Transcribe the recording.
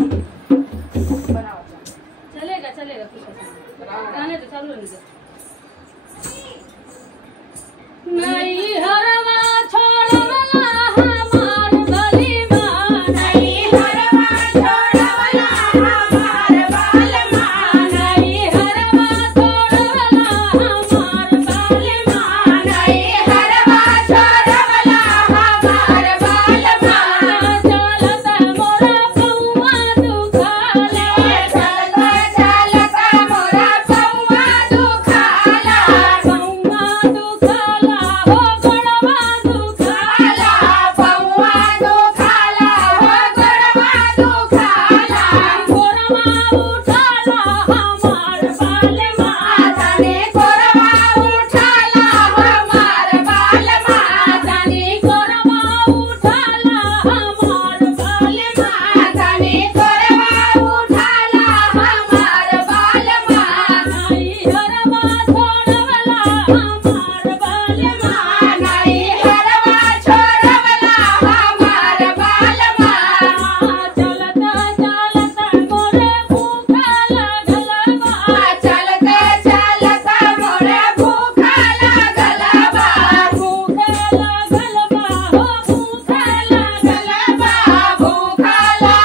बनाओ चलेगा चलेगा गाने तो चालू नहीं नहीं हरवा छोड़वला हमार बलिमा नहीं हरवा छोड़वला हमार बलिमा नहीं हरवा छोड़वला हमार बलिमा नहीं हरवा छोड़वला हमार बलिमा चलत मोरा पौआ दुखाला चलत मोरा पौआ दुखाला हो गड़वा दुखाला पौआ दुखाला हो गड़वा दुखाला गोरवा उठाला हमार बालमा जाने गोरवा उठाला हमार बालमा जाने गोरवा उठाला हमार बालमा जाने गोरवा उठाला हमार बालमा नहीं हरवा छोड़वला हमार बालमा नहीं हरवा छोड़वला हमार बालमा चलत चलत मोरे भूखा लागलबा चलत चलत मोरे भूखा लागलबा भूखा लागलबा हो भूखा लागलबा भूखा लागलबा